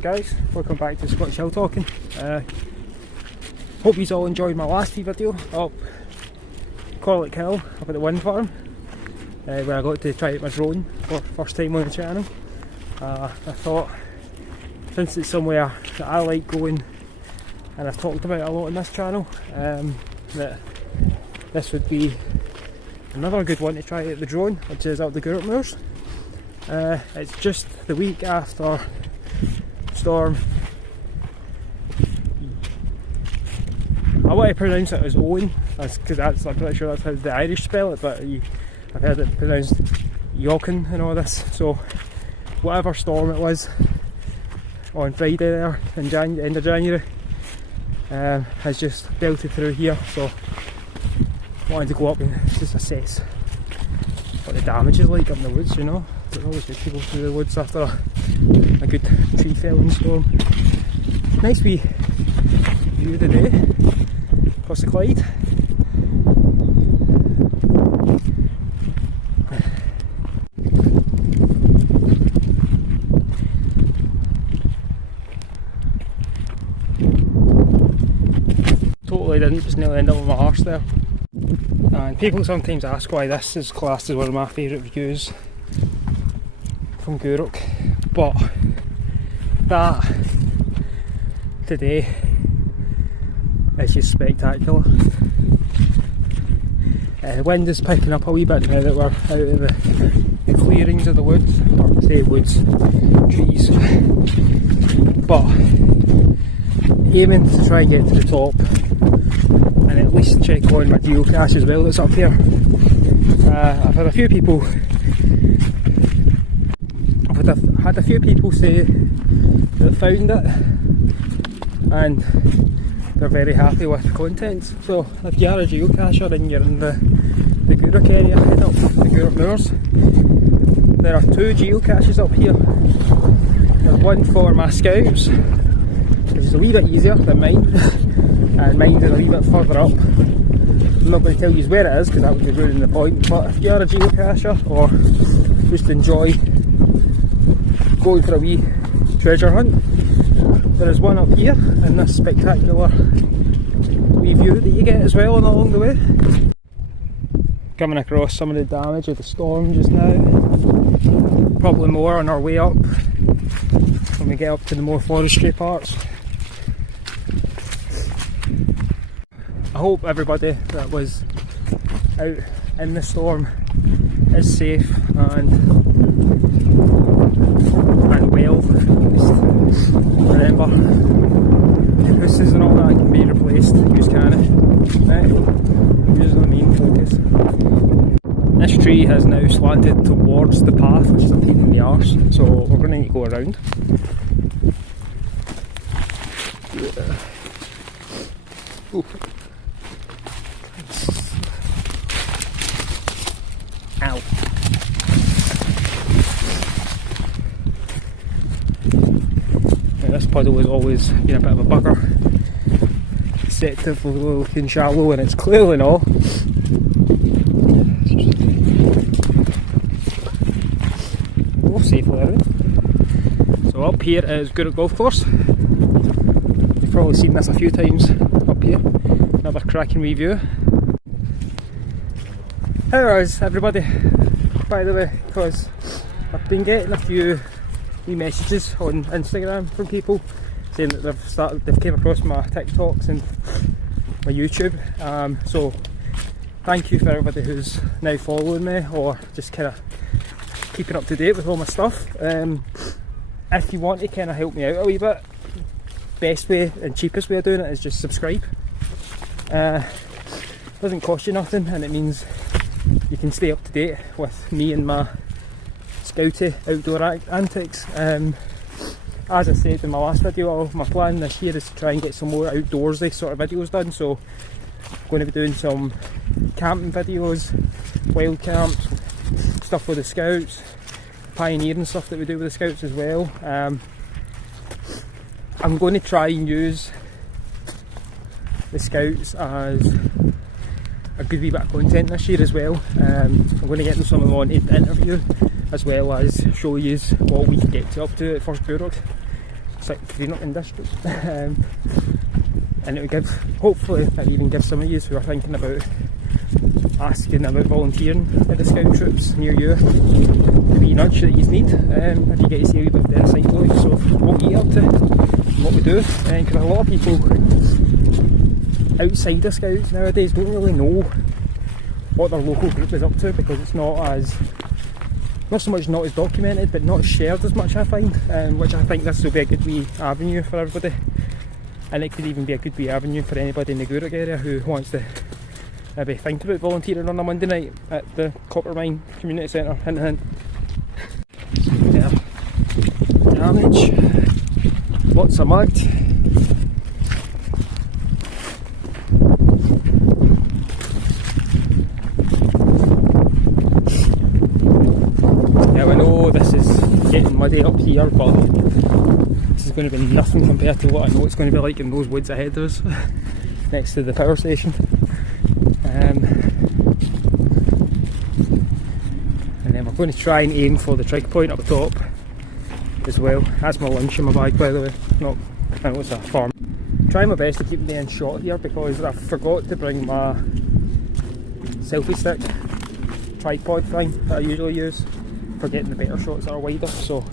there guys, welcome back to Scottish Hill Talking. Hope you all enjoyed my last wee video up Corlick Hill up at the wind farm, where I got to try out my drone for the first time on the channel. I thought, since it's somewhere that I like going and I've talked about it a lot on this channel, that this would be another good one to try out the drone, which is up the Gourock Moors. It's just the week after storm. I want to pronounce it as Owen, because I'm pretty sure that's how the Irish spell it, but I've heard it pronounced Jochen and all this. So whatever storm it was on Friday there in end of January has just belted through here, so I wanted to go up and just assess what the damage is like up in the woods, you know. It's always good to go through the woods after a good tree felling storm. Nice wee view of the day across the Clyde. Totally didn't, just nearly end up with my arse there. And people sometimes ask why this is classed as one of my favourite views from Gourock, but that today is just spectacular. The wind is picking up a wee bit now that we're out of the clearings of the woods, or say woods, trees, but aiming to try and get to the top and at least check on my geocache as well that's up here. I've had a few people say that they found it and they're very happy with the contents. So if you are a geocacher and you're in the Gourock area, head up the Gourock Moors. There are 2 geocaches up here. There's one for my scouts, which is a wee bit easier than mine, and mine's a wee bit further up. I'm not going to tell you where it is because that would be ruining the point, but if you are a geocacher or just enjoy going for a wee treasure hunt, there is one up here in this spectacular wee view that you get as well along the way. Coming across some of the damage of the storm just now, probably more on our way up when we get up to the more forestry parts. I hope everybody that was out in the storm is safe and well. Remember, hooses and all that can be replaced, use canny. Right? Use the main focus. This tree has now slanted towards the path, which is a pain in the arse, so we're going to need to go around. Ooh. Ow. Now, this puddle has always been a bit of a bugger. Deceptively looking shallow, and it's clearly not. Go safely around. So up here is Gourock Golf Course. You've probably seen this a few times up here. Another cracking wee view. How is everybody, by the way, because I've been getting a few wee messages on Instagram from people saying that they've came across my TikToks and my YouTube, so thank you for everybody who's now following me or just kind of keeping up to date with all my stuff. If you want to kind of help me out a wee bit, best way and cheapest way of doing it is just subscribe. Doesn't cost you nothing, and it means you can stay up to date with me and my scouty outdoor antics. As I said in my last video, my plan this year is to try and get some more outdoorsy sort of videos done, so I'm going to be doing some camping videos, wild camps, stuff with the scouts, pioneering stuff that we do with the scouts as well. I'm going to try and use the scouts as a good wee bit of content this year as well. I'm going to get some of them on interview as well as show you what we can get up to at First Gourock. Greenock District. And it would give, hopefully it even gives some of you who are thinking about asking about volunteering at the scout troops near you the wee nudge that you need, if you get to see a wee bit of the inside look, so what we get up to, and what we do, because a lot of people outside of scouts nowadays don't really know what their local group is up to, because it's not so much not as documented, but not shared as much, I find, which I think this will be a good wee avenue for everybody, and it could even be a good wee avenue for anybody in the Gourock area who wants to maybe think about volunteering on a Monday night at the Coppermine Community Centre. Hint hint. Yeah. Damage. Lots of mud. Now I know this is getting muddy up here, but this is going to be nothing compared to what I know it's going to be like in those woods ahead of us, next to the power station. And then we're going to try and aim for the trig point up the top as well. That's my lunch in my bag, by the way. No, I know it's a farm. Trying my best to keep me in shot here because I forgot to bring my selfie stick tripod thing that I usually use for getting the better shots that are wider, so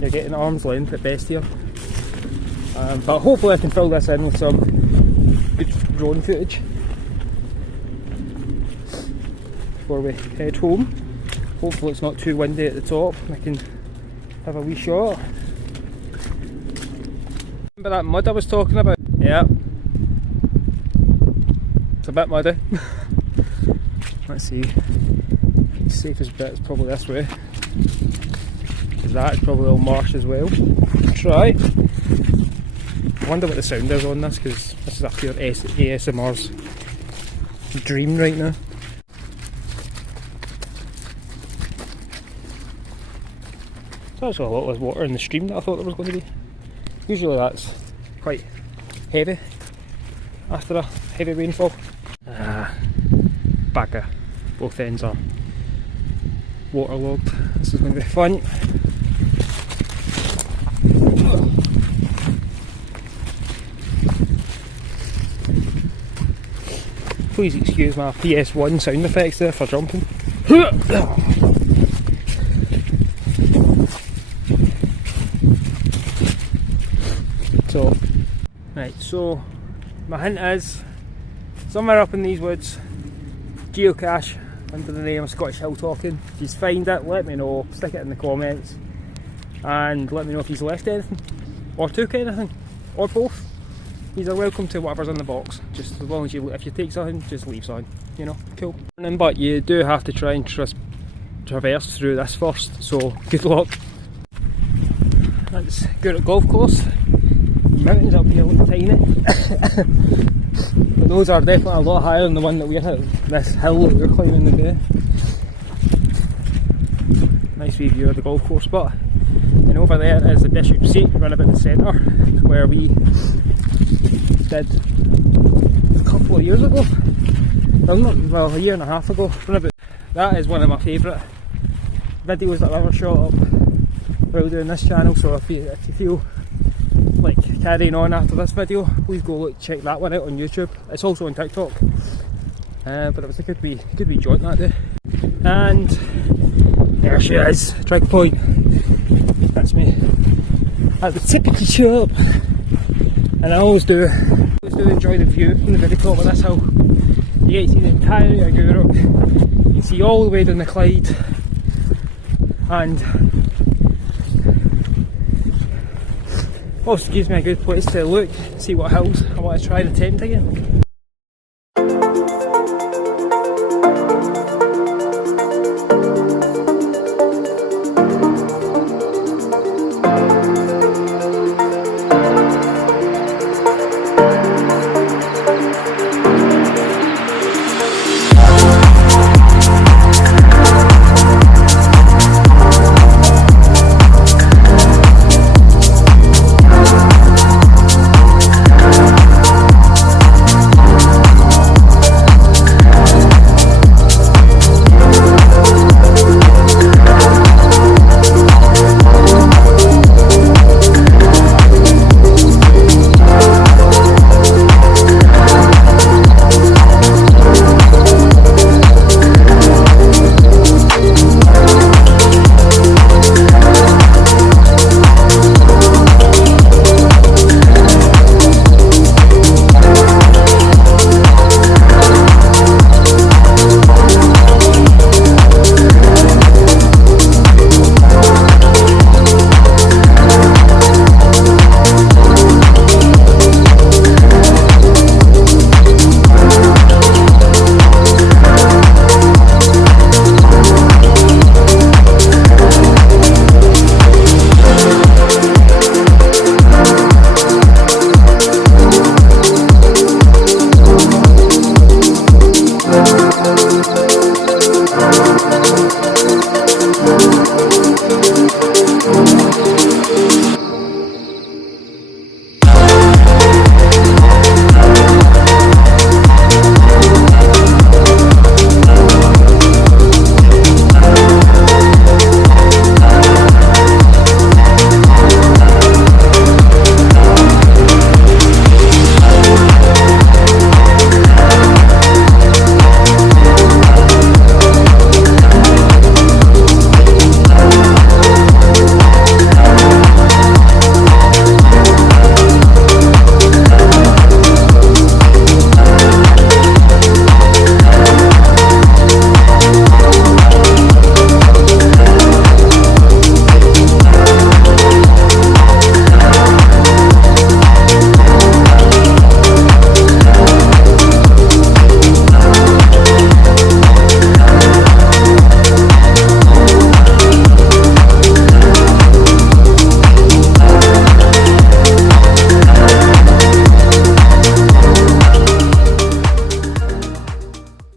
you're getting arm's length at best here. But hopefully I can fill this in with some good drone footage before we head home. Hopefully it's not too windy at the top and I can have a wee shot. Remember that mud I was talking about? Yeah. It's a bit muddy. Let's see. The safest bit is probably this way, because that is probably all marsh as well. Try. I wonder what the sound is on this, because this is a pure ASMR's dream right now. There's a lot less water in the stream that I thought there was going to be. Usually that's quite heavy after a heavy rainfall. Bugger. Both ends are waterlogged. This is going to be fun. Please excuse my PS1 sound effects there for jumping. So my hint is somewhere up in these woods, geocache under the name of Scottish Hill Talking. If you find it, let me know, stick it in the comments, and let me know if you've left anything, or took anything, or both. You are welcome to whatever's in the box, just as long as if you take something, just leave something, you know, cool. But you do have to try and traverse through this first, so good luck. That's Gourock Golf Course. Mountains up here look tiny. But those are definitely a lot higher than the one that we're at, this hill that we're climbing today. Nice wee view of the golf course, but and over there is the Bishop's Seat, run about the centre, where we did a couple of years ago. Well, a year and a half ago. That is one of my favourite videos that I've ever shot up while doing this channel, so if you feel like carrying on after this video, please go check that one out on YouTube. It's also on TikTok, but it was a good wee jaunt that day. And there she is, trig point. That's me at the tip of the shop, and I always do enjoy the view from the very top of this hill. You get to see the entirety of Gourock. You can see all the way down the Clyde, and also gives me a good place to look, see what hills I want to try and attempt again.